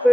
Hello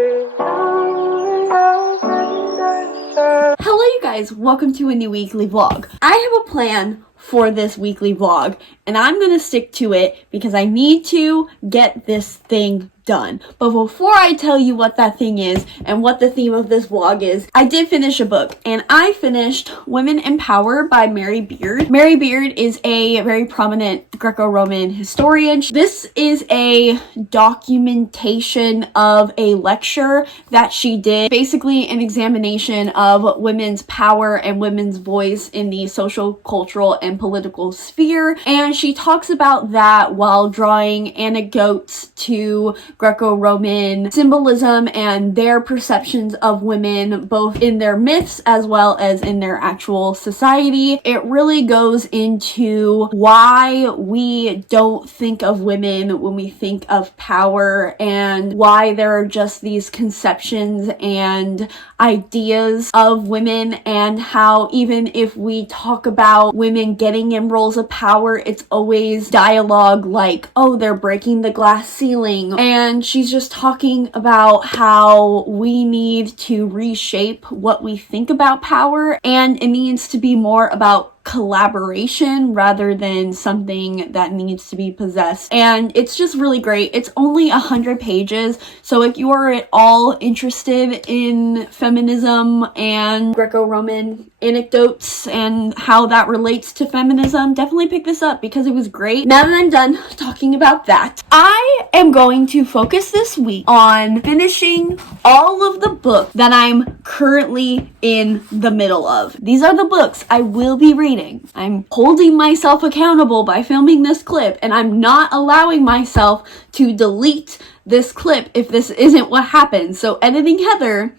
you guys, welcome to a new weekly vlog. I have a plan for this weekly vlog and I'm gonna stick to it because I need to get this thing done. But before I tell you what that thing is and what the theme of this vlog is, I did finish a book and I finished Women in Power by Mary Beard. Mary Beard is a very prominent Greco-Roman historian. This is a documentation of a lecture that she did, basically an examination of women's power and women's voice in the social, cultural, and political sphere. And she talks about that while drawing anecdotes to Greco-Roman symbolism and their perceptions of women, both in their myths as well as in their actual society. It really goes into why we don't think of women when we think of power and why there are just these conceptions and ideas of women, and how even if we talk about women getting in roles of power, it's always dialogue like, oh, they're breaking the glass ceiling. And she's just talking about how we need to reshape what we think about power, and it needs to be more about collaboration rather than something that needs to be possessed. And it's just really great. It's only 100 pages, so if you are at all interested in feminism and Greco-Roman anecdotes and how that relates to feminism, definitely pick this up because it was great. Now that I'm done talking about that, I am going to focus this week on finishing all of the books that I'm currently in the middle of. These are the books I will be reading. I'm holding myself accountable by filming this clip, and I'm not allowing myself to delete this clip if this isn't what happens. So editing Heather,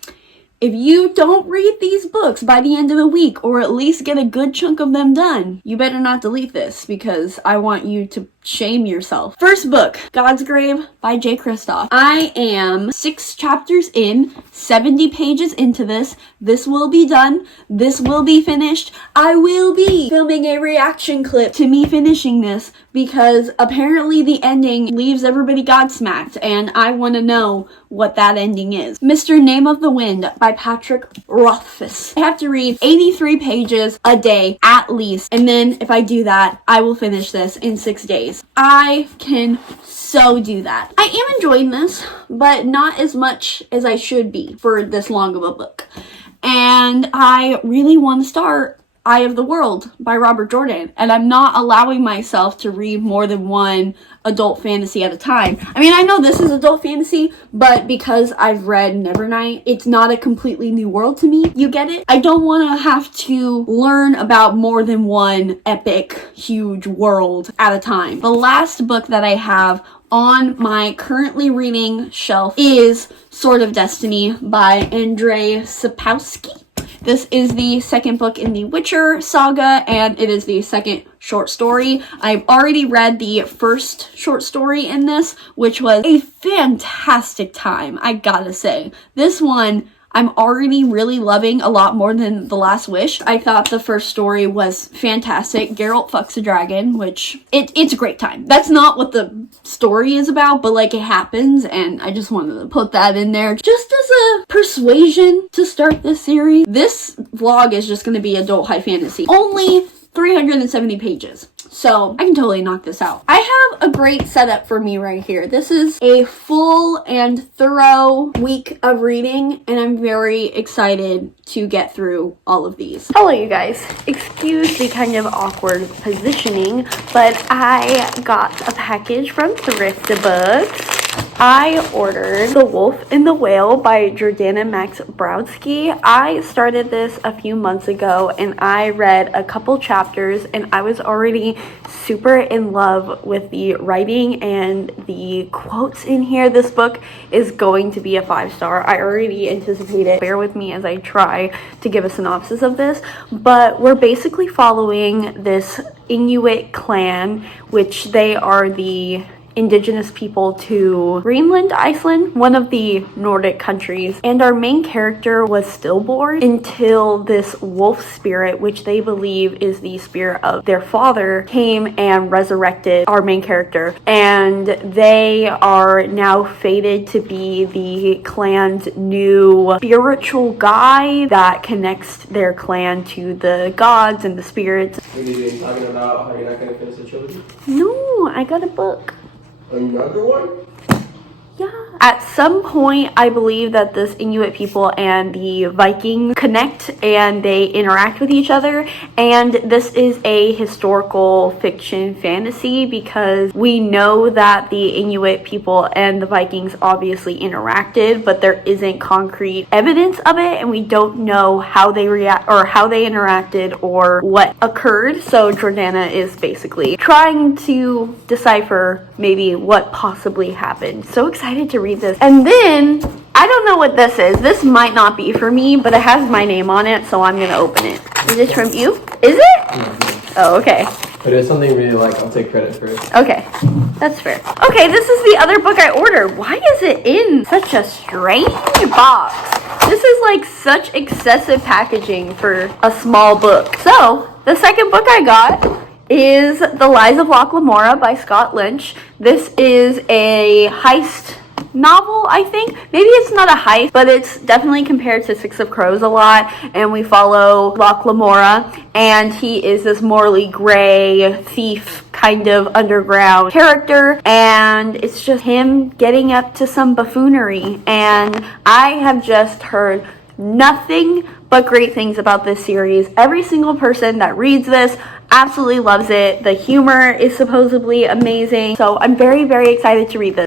if you don't read these books by the end of the week, or at least get a good chunk of them done, you better not delete this because I want you to shame yourself. First book, God's Grave by J. Kristoff. I am 6 chapters in, 70 pages into this. This will be done. This will be finished. I will be filming a reaction clip to me finishing this because apparently the ending leaves everybody godsmacked and I want to know what that ending is. Mr. Name of the Wind by Patrick Rothfuss. I have to read 83 pages a day at least, and then if I do that, I will finish this in 6 days. I can so do that. I am enjoying this, but not as much as I should be for this long of a book. And I really want to start Eye of the World by Robert Jordan, and I'm not allowing myself to read more than one adult fantasy at a time. I mean, I know this is adult fantasy, but because I've read Nevernight, it's not a completely new world to me. You get it? I don't want to have to learn about more than one epic, huge world at a time. The last book that I have on my currently reading shelf is Sword of Destiny by Andrzej Sapkowski. This is the second book in the Witcher saga, and it is the second short story. I've already read the first short story in this, which was a fantastic time, I gotta say. This one I'm already really loving a lot more than The Last Wish. I thought the first story was fantastic. Geralt fucks a dragon, which it's a great time. That's not what the story is about, but like it happens, and I just wanted to put that in there just as a persuasion to start this series. This vlog is just going to be adult high fantasy. Only 370 pages. So I can totally knock this out. I have a great setup for me right here. This is a full and thorough week of reading, and I'm very excited to get through all of these. Hello, you guys. Excuse the kind of awkward positioning, but I got a package from Thrift Books. I ordered The Wolf and the Whale by Jordana Max Brodsky. I started this a few months ago and I read a couple chapters and I was already super in love with the writing and the quotes in here. This book is going to be a 5-star. I already anticipate it. Bear with me as I try to give a synopsis of this, but we're basically following this Inuit clan, which they are the indigenous people to Greenland, Iceland, one of the Nordic countries. And our main character was stillborn until this wolf spirit, which they believe is the spirit of their father, came and resurrected our main character. And they are now fated to be the clan's new spiritual guide that connects their clan to the gods and the spirits. Have you been talking about how you're not going to finish the trilogy? No, I got a book. Another one? Yeah. At some point, I believe that this Inuit people and the Vikings connect and they interact with each other. And this is a historical fiction fantasy because we know that the Inuit people and the Vikings obviously interacted, but there isn't concrete evidence of it, and we don't know how they react or how they interacted or what occurred. So Jordana is basically trying to decipher maybe what possibly happened. So excited to read this. And then I don't know what this is. This might not be for me, but it has my name on it, so I'm gonna open it. Is this from you? Is it? Mm-hmm. Oh, okay. But it's something really like, I'll take credit for it. Okay, that's fair. Okay, this is the other book I ordered. Why is it in such a strange box? This is like such excessive packaging for a small book. So, the second book I got is The Lies of Loch Lamora by Scott Lynch. This is a heist novel, I think. Maybe it's not a heist, but it's definitely compared to Six of Crows a lot. And we follow Loch Lamora, and he is this morally gray thief kind of underground character, and it's just him getting up to some buffoonery. And I have just heard nothing but great things about this series. Every single person that reads this absolutely loves it. The humor is supposedly amazing. So I'm very, very excited to read this.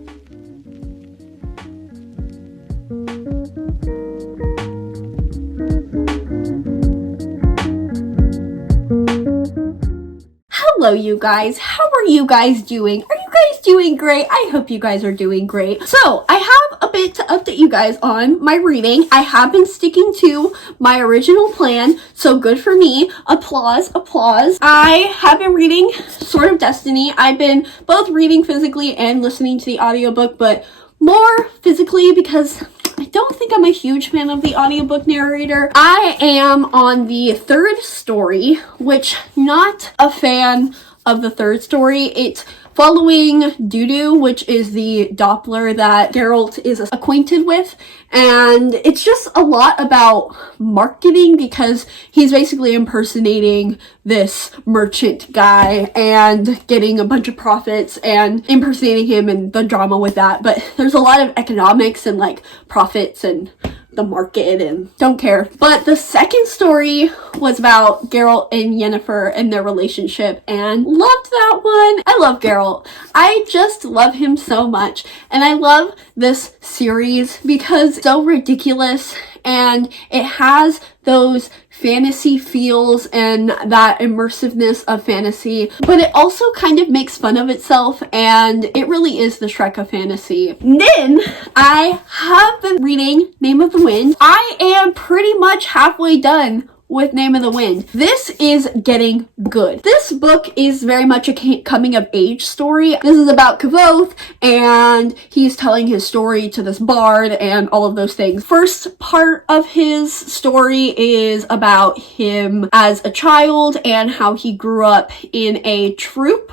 Hello, you guys. How are you guys doing? Are you guys doing great? I hope you guys are doing great. So, I have a bit to update you guys on my reading. I have been sticking to my original plan, so good for me. Applause, applause. I have been reading Sword of Destiny. I've been both reading physically and listening to the audiobook, but more physically because I don't think I'm a huge fan of the audiobook narrator. I am on the third story, which not a fan of the third story. It's following Dudu, which is the Doppler that Geralt is acquainted with. And it's just a lot about marketing because he's basically impersonating this merchant guy and getting a bunch of profits and impersonating him and the drama with that. But there's a lot of economics and like profits and the market and don't care. But the second story was about Geralt and Yennefer and their relationship, and loved that one. I love Geralt. I just love him so much, and I love this series because it's so ridiculous and it has those fantasy feels and that immersiveness of fantasy, but it also kind of makes fun of itself, and it really is the Shrek of fantasy. Then I have been reading Name of the Wind. I am pretty much halfway done with Name of the Wind. This is getting good. This book is very much a coming of age story. This is about Kvothe, and he's telling his story to this bard and all of those things. First part of his story is about him as a child and how he grew up in a trope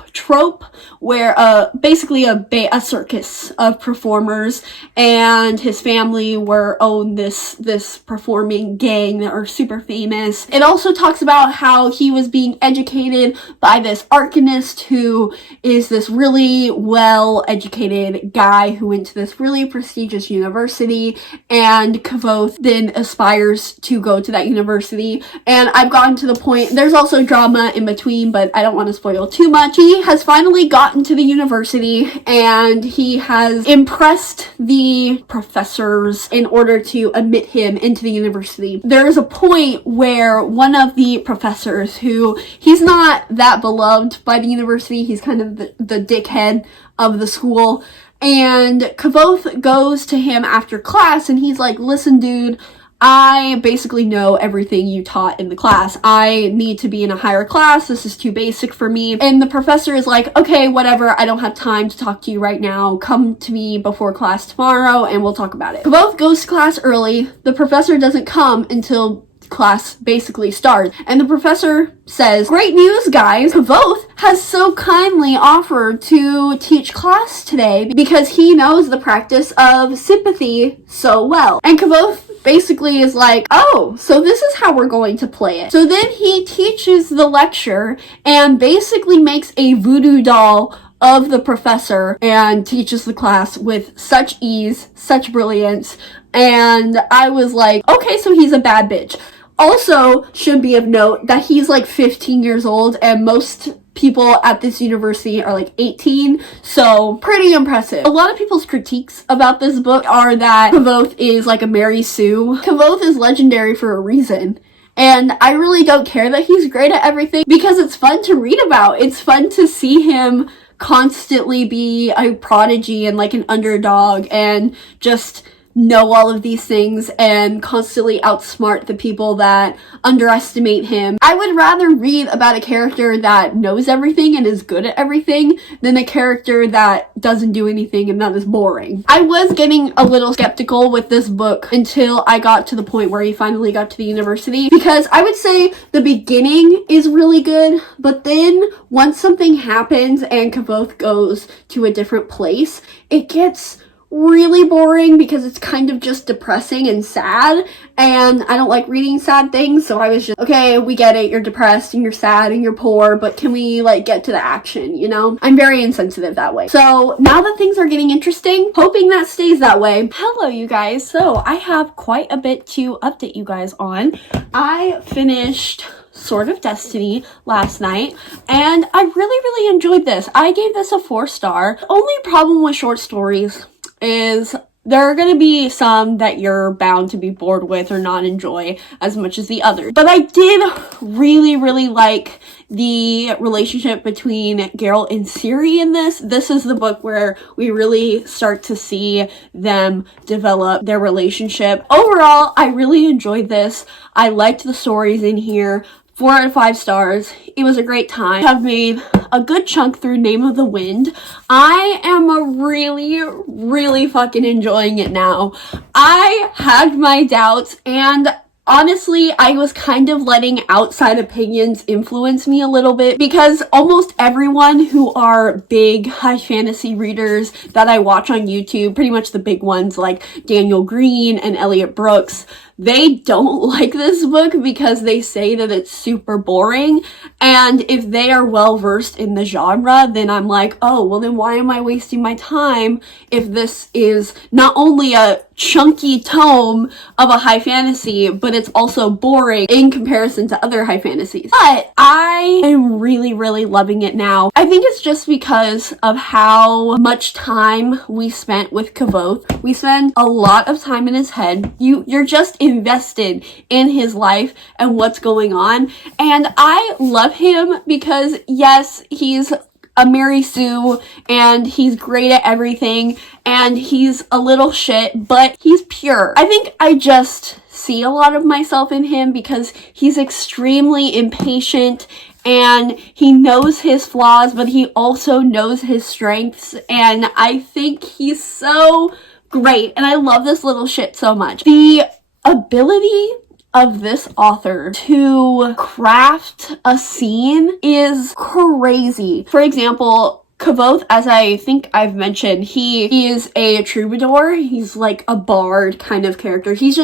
where basically a circus of performers, and his family owned this performing gang that are super famous. It also talks about how he was being educated by this arcanist who is this really well-educated guy who went to this really prestigious university, and Kvothe then aspires to go to that university. And I've gotten to the point, there's also drama in between, but I don't want to spoil too much. He has finally gotten to the university, and he has impressed the professors in order to admit him into the university. There is a point where one of the professors, who he's not that beloved by the university, he's kind of the dickhead of the school, and Kvothe goes to him after class and he's like, listen dude, I basically know everything you taught in the class. I need to be in a higher class. This is too basic for me. And the professor is like, okay, whatever. I don't have time to talk to you right now. Come to me before class tomorrow and we'll talk about it. Both goes to class early. The professor doesn't come until class basically starts. And the professor says, great news, guys. Kavoth has so kindly offered to teach class today because he knows the practice of sympathy so well. And Kavoth basically is like, oh, so this is how we're going to play it. So then he teaches the lecture and basically makes a voodoo doll of the professor and teaches the class with such ease, such brilliance. And I was like, okay, so he's a bad bitch. Also, should be of note that he's like 15 years old and most people at this university are like 18, so pretty impressive. A lot of people's critiques about this book are that Kavoth is like a Mary Sue. Kavoth is legendary for a reason. And I really don't care that he's great at everything because it's fun to read about. It's fun to see him constantly be a prodigy and like an underdog and just know all of these things and constantly outsmart the people that underestimate him. I would rather read about a character that knows everything and is good at everything than a character that doesn't do anything and that is boring. I was getting a little skeptical with this book until I got to the point where he finally got to the university, because I would say the beginning is really good, but then once something happens and Kavoth goes to a different place, it gets really boring because it's kind of just depressing and sad, and I don't like reading sad things, so I was just, okay, we get it, you're depressed and you're sad and you're poor, but can we like get to the action, you know? I'm very insensitive that way. So now that things are getting interesting, hoping that stays that way. Hello you guys, so I have quite a bit to update you guys on. I finished Sword of Destiny last night, and I really enjoyed this. I gave this a 4-star. Only problem with short stories is there are going to be some that you're bound to be bored with or not enjoy as much as the others. But I did really like the relationship between Geralt and Ciri in this. This is the book where we really start to see them develop their relationship. Overall, I really enjoyed this. I liked the stories in here. 4 out of 5 stars. It was a great time. I've made a good chunk through Name of the Wind. I am really fucking enjoying it now. I had my doubts, and honestly, I was kind of letting outside opinions influence me a little bit, because almost everyone who are big high fantasy readers that I watch on YouTube, pretty much the big ones like Daniel Green and Elliot Brooks, they don't like this book because they say that it's super boring. And if they are well versed in the genre, then I'm like, oh, well then why am I wasting my time if this is not only a chunky tome of a high fantasy, but it's also boring in comparison to other high fantasies. But I am really loving it now. I think it's just because of how much time we spent with Kavoth. We spend a lot of time in his head. You're just invested in his life and what's going on. And I love him because yes, he's a Mary Sue and he's great at everything and he's a little shit, but he's pure. I think I just see a lot of myself in him because he's extremely impatient and he knows his flaws, but he also knows his strengths, and I think he's so great, and I love this little shit so much. The ability of this author to craft a scene is crazy. For example, Kavoth, as I think I've mentioned, he is a troubadour. He's like a bard kind of character. He's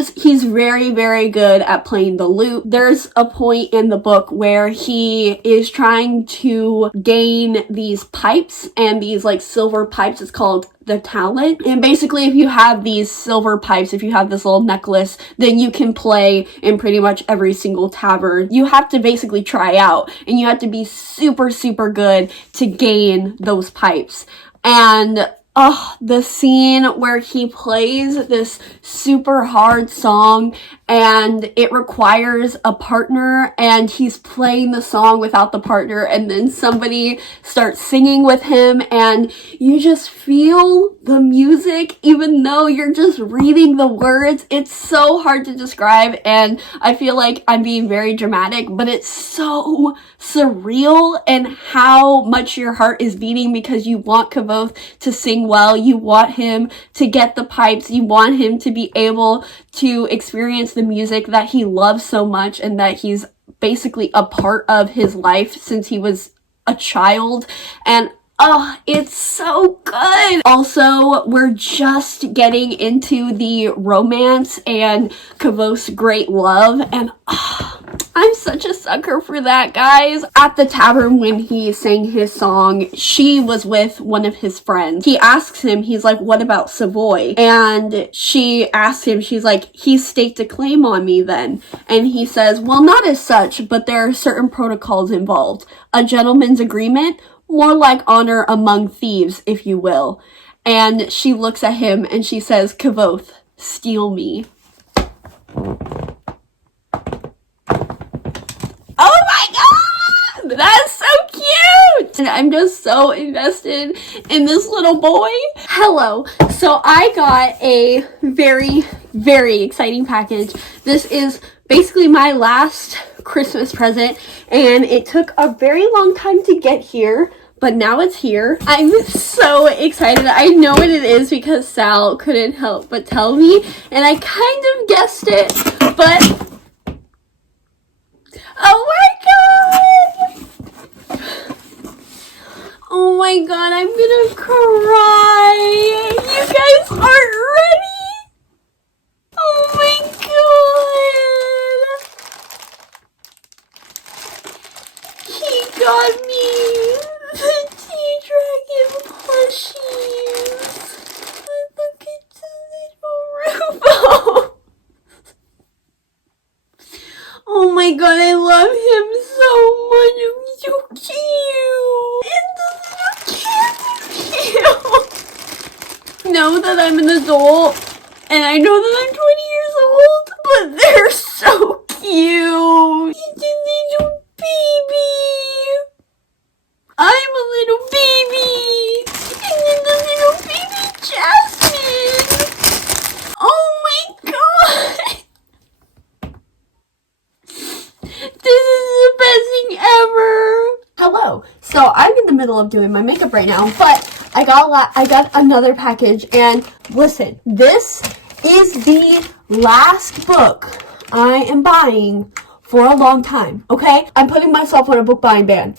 very good at playing the lute. There's a point in the book where he is trying to gain these pipes, and these like silver pipes, it's called the talent. And basically, if you have these silver pipes, if you have this little necklace, then you can play in pretty much every single tavern. You have to basically try out, and you have to be super good to gain those pipes. And the scene where he plays this super hard song and it requires a partner and he's playing the song without the partner and then somebody starts singing with him and you just feel the music even though you're just reading the words. It's so hard to describe and I feel like I'm being very dramatic, but it's so surreal and how much your heart is beating because you want Kavoth to sing well, you want him to get the pipes, you want him to be able to experience the music that he loves so much and that he's basically a part of his life since he was a child. And it's so good. Also, we're just getting into the romance and Kavoth's great love and I'm such a sucker for that, guys. At the tavern when he sang his song, she was with one of his friends. He asks him, he's like, what about Savoy? And she asks him, she's like, he staked a claim on me then. And he says, well, not as such, but there are certain protocols involved. A gentleman's agreement, more like honor among thieves, if you will. And she looks at him and she says, Kavoth, steal me. Oh my god! That's so cute! And I'm just so invested in this little boy. Hello. So I got a very, very exciting package. This is basically my last Christmas present and it took a very long time to get here, but now it's here. I'm so excited. I know what it is because Sal couldn't help but tell me and I kind of guessed it, but oh my god! Oh my god, I'm gonna cry! You guys aren't ready? Oh my god! He got me the T-Dragon plushies! Look at the little Rufo! Oh my god, I love him so much. He's so cute. And the little kids are cute. Know that I'm an adult and I know that I'm 20 years old, but they're so cute. He's a little baby. I'm a little baby. And then the little baby Jasmine. Oh my god. This is the best thing ever. Hello. So I'm in the middle of doing my makeup right now, but I got another package and listen, this is the last book I am buying for a long time, okay? I'm putting myself on a book buying ban.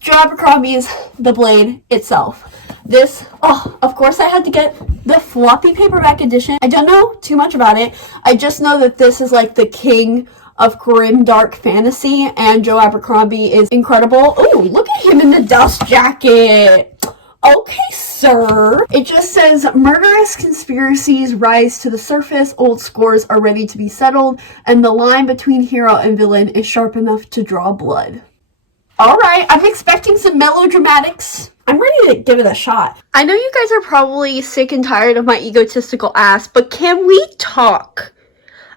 Joe Abercrombie's The Blade itself. This, of course I had to get the floppy paperback edition. I don't know too much about it. I just know that this is like the king of grim dark fantasy and Joe Abercrombie is incredible. Ooh, look at him in the dust jacket. Okay, sir. It just says, murderous conspiracies rise to the surface, old scores are ready to be settled, and the line between hero and villain is sharp enough to draw blood. Alright, I'm expecting some melodramatics. I'm ready to give it a shot. I know you guys are probably sick and tired of my egotistical ass, but can we talk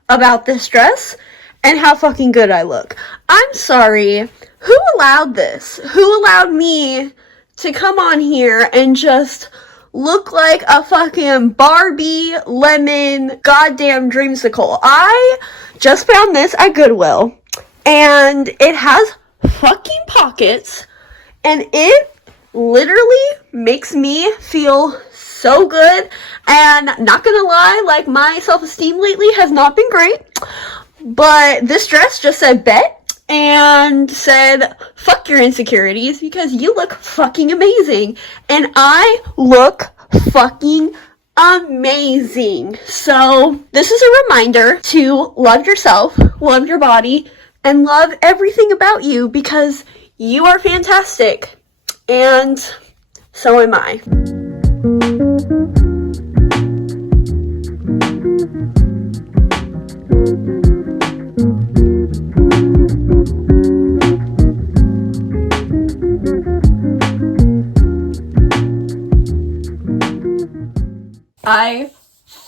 about this dress and how fucking good I look? I'm sorry. Who allowed this? Who allowed me to come on here and just look like a fucking Barbie lemon goddamn dreamsicle? I just found this at Goodwill and it has fucking pockets and it literally makes me feel so good. And not gonna lie, like, my self-esteem lately has not been great, but this dress just said bet and said fuck your insecurities because you look fucking amazing and I look fucking amazing. So this is a reminder to love yourself, love your body, and love everything about you because you are fantastic and so am I.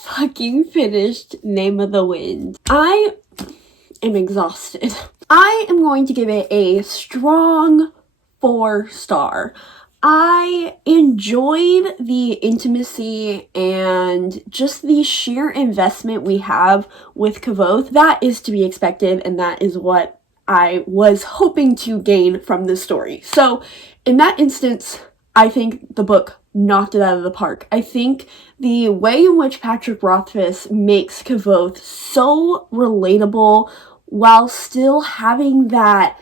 fucking finished Name of the Wind. I am exhausted. I am going to give it a strong 4-star. I enjoyed the intimacy and just the sheer investment we have with Kvothe. That is to be expected, and that is what I was hoping to gain from this story. So in that instance, I think the book knocked it out of the park. I think the way in which Patrick Rothfuss makes Kvothe so relatable while still having that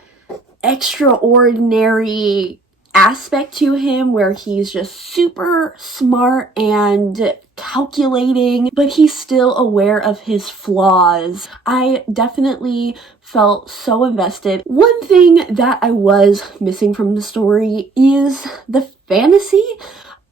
extraordinary aspect to him where he's just super smart and calculating, but he's still aware of his flaws. I definitely felt so invested. One thing that I was missing from the story is the fantasy.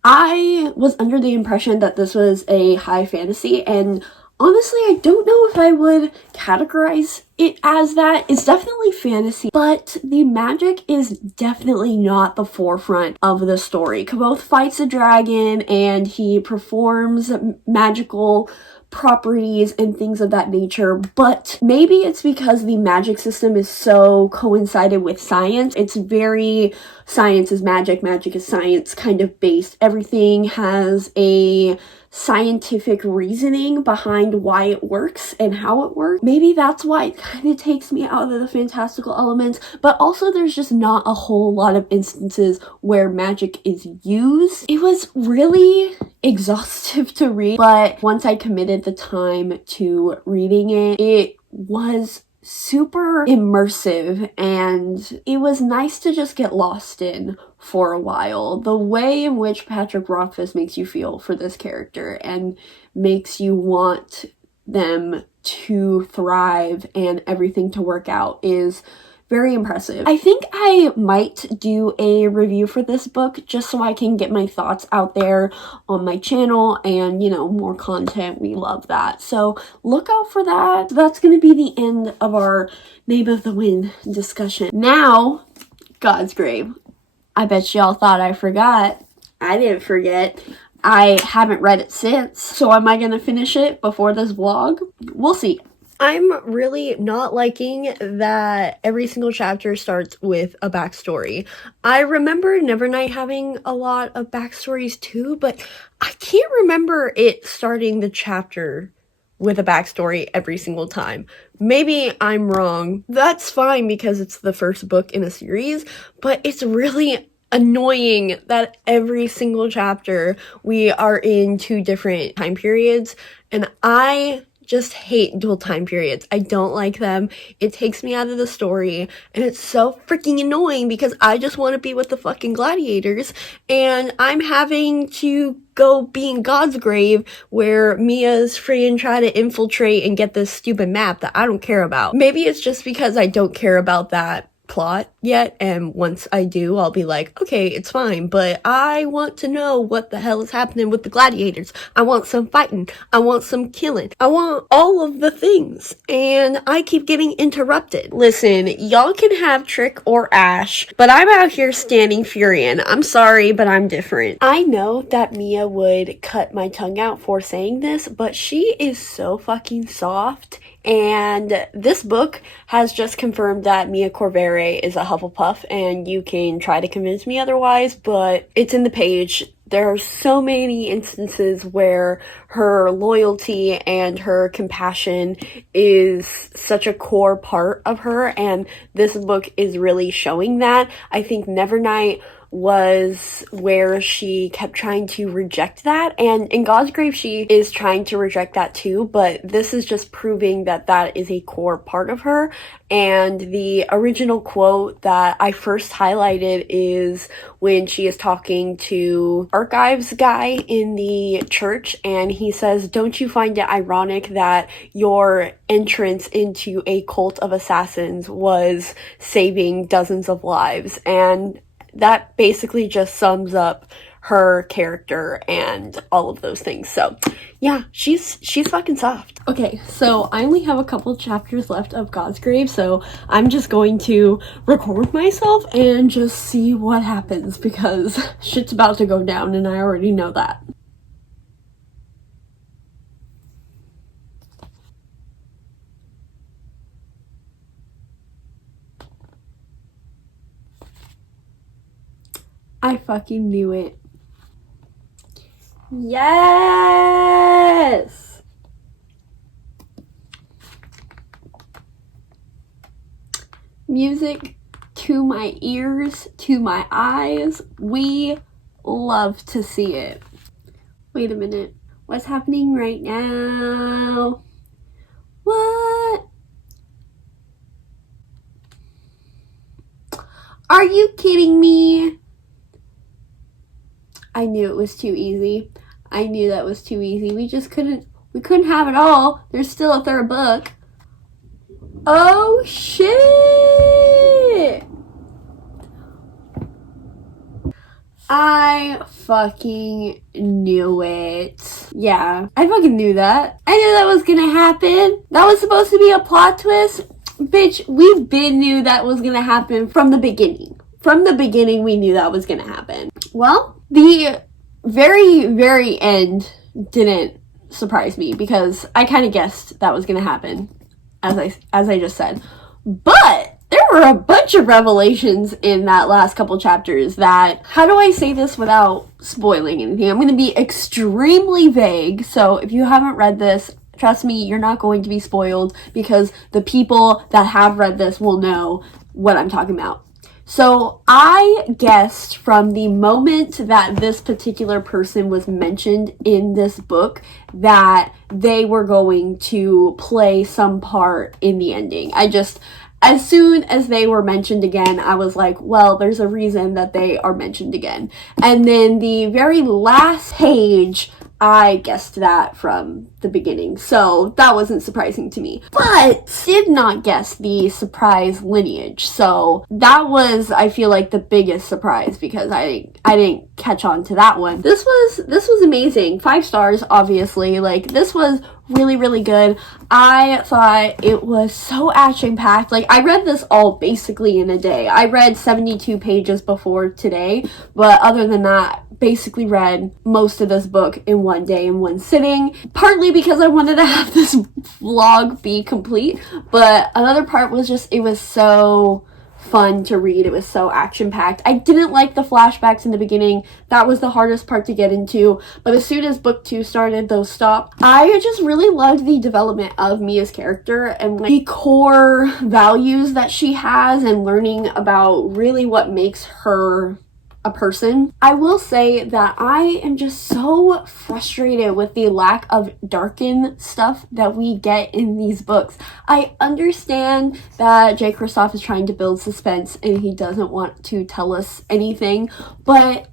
I was under the impression that this was a high fantasy, and honestly, I don't know if I would categorize it as that. It's definitely fantasy, but the magic is definitely not the forefront of the story. Kvothe fights a dragon and he performs magical properties and things of that nature, but maybe it's because the magic system is so coincided with science. It's very science is magic, magic is science kind of based. Everything has a scientific reasoning behind why it works and how it works. Maybe that's why it kind of takes me out of the fantastical elements, but also there's just not a whole lot of instances where magic is used. It was really exhaustive to read, but once I committed the time to reading it, it was super immersive and it was nice to just get lost in for a while. The way in which Patrick Rothfuss makes you feel for this character and makes you want them to thrive and everything to work out is very impressive. I think I might do a review for this book just so I can get my thoughts out there on my channel and, you know, more content. We love that. So look out for that. That's going to be the end of our Name of the Wind discussion. Now, God's Grave. I bet y'all thought I forgot. I didn't forget. I haven't read it since. So am I going to finish it before this vlog? We'll see. I'm really not liking that every single chapter starts with a backstory. I remember Nevernight having a lot of backstories too, but I can't remember it starting the chapter with a backstory every single time. Maybe I'm wrong. That's fine because it's the first book in a series, but it's really annoying that every single chapter we are in 2 different time periods, and I just hate dual time periods. I don't like them. It takes me out of the story, and it's so freaking annoying because I just want to be with the fucking gladiators, and I'm having to go be in God's Grave where Mia's freaking trying to infiltrate and get this stupid map that I don't care about. Maybe it's just because I don't care about that plot yet, and once I do, I'll be like, okay, it's fine, but I want to know what the hell is happening with the gladiators. I want some fighting. I want some killing. I want all of the things, and I keep getting interrupted. Listen, y'all can have Trick or Ash, but I'm out here standing Furion. I'm sorry, but I'm different. I know that Mia would cut my tongue out for saying this, but she is so fucking soft. And this book has just confirmed that Mia Corvere is a Hufflepuff, and you can try to convince me otherwise, but it's in the page. There are so many instances where her loyalty and her compassion is such a core part of her, and this book is really showing that. I think Nevernight was where she kept trying to reject that, and in God's Grave she is trying to reject that too, but this is just proving that that is a core part of her. And the original quote that I first highlighted is when she is talking to archives guy in the church, and he says, "Don't you find it ironic that your entrance into a cult of assassins was saving dozens of lives?" And that basically just sums up her character and all of those things. So yeah, she's fucking soft. Okay, so I only have a couple chapters left of God's Grave, so I'm just going to record myself and just see what happens because shit's about to go down and I already know that. I fucking knew it. Yes! Music to my ears, to my eyes. We love to see it. Wait a minute. What's happening right now? What? Are you kidding me? I knew it was too easy. I knew that was too easy. We couldn't have it all. There's still a third book. Oh shit! I fucking knew it. Yeah, I fucking knew that. I knew that was gonna happen. That was supposed to be a plot twist. Bitch, we knew that was gonna happen from the beginning. From the beginning, we knew that was gonna happen. Well, the very, very end didn't surprise me because I kind of guessed that was gonna happen, as I just said. But there were a bunch of revelations in that last couple chapters that, how do I say this without spoiling anything? I'm going to be extremely vague, so if you haven't read this, trust me, you're not going to be spoiled because the people that have read this will know what I'm talking about. So I guessed from the moment that this particular person was mentioned in this book that they were going to play some part in the ending. As soon as they were mentioned again, I was like, well, there's a reason that they are mentioned again. And then the very last page, I guessed that from the beginning. So that wasn't surprising to me. But did not guess the surprise lineage. So that was, I feel like, the biggest surprise because I didn't catch on to that one. This was amazing. 5 stars, obviously. Like, this was really, really good. I thought it was so action-packed. Like, I read this all basically in a day. I read 72 pages before today, but other than that, basically read most of this book in one day, in one sitting. Partly because I wanted to have this vlog be complete, but another part was just, it was so fun to read. It was so action-packed. I didn't like the flashbacks in the beginning. That was the hardest part to get into, but as soon as book 2 started, those stopped. I just really loved the development of Mia's character and like, the core values that she has and learning about really what makes her a person. I will say that I am just so frustrated with the lack of darken stuff that we get in these books. I understand that J. Kristoff is trying to build suspense and he doesn't want to tell us anything, but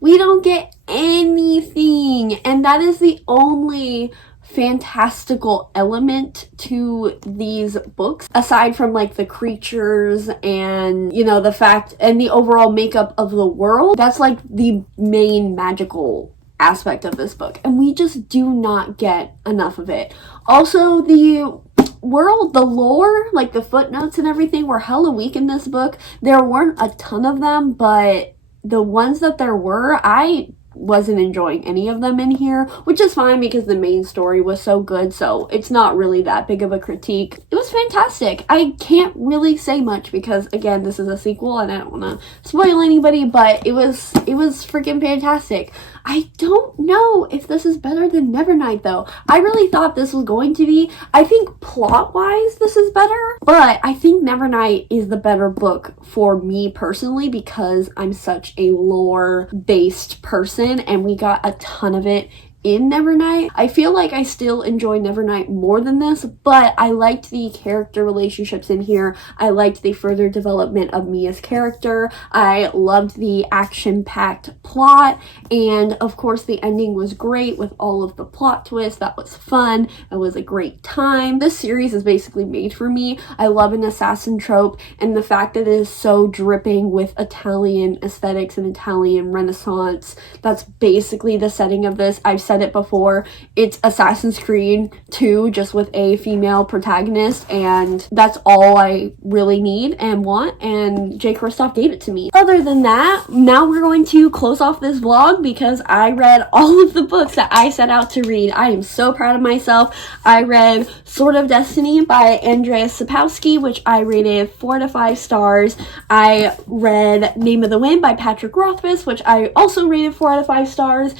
we don't get anything, and that is the only fantastical element to these books, aside from like the creatures and, you know, the fact and the overall makeup of the world. That's like the main magical aspect of this book, and we just do not get enough of it. Also, the world, the lore, like the footnotes and everything were hella weak in this book. There weren't a ton of them, but the ones that there were, I wasn't enjoying any of them in here, which is fine because the main story was so good, so it's not really that big of a critique. It was fantastic. I can't really say much because, again, this is a sequel and I don't want to spoil anybody, but it was freaking fantastic. I don't know if this is better than Nevernight, though. I really thought this was going to be. I think plot-wise this is better, but I think Nevernight is the better book for me personally because I'm such a lore-based person and we got a ton of it in Nevernight. I feel like I still enjoy Nevernight more than this, but I liked the character relationships in here. I liked the further development of Mia's character. I loved the action-packed plot, and of course the ending was great with all of the plot twists. That was fun. It was a great time. This series is basically made for me. I love an assassin trope, and the fact that it is so dripping with Italian aesthetics and Italian Renaissance, that's basically the setting of this. I've said said it before, it's Assassin's Creed 2 just with a female protagonist, and that's all I really need and want, and J. Kristoff gave it to me. Other than that, now we're going to close off this vlog because I read all of the books that I set out to read. I am so proud of myself. I read Sword of Destiny by Andrzej Sapkowski, which I rated 4 to 5 stars. I read Name of the Wind by Patrick Rothfuss, which I also rated 4 out of 5 stars.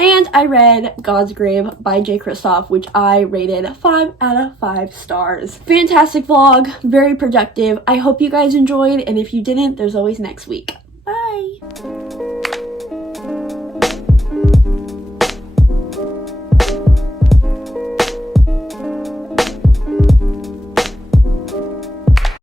And I read God's Grave by J. Kristoff, which I rated 5 out of 5 stars. Fantastic vlog, very productive. I hope you guys enjoyed, and if you didn't, there's always next week. Bye!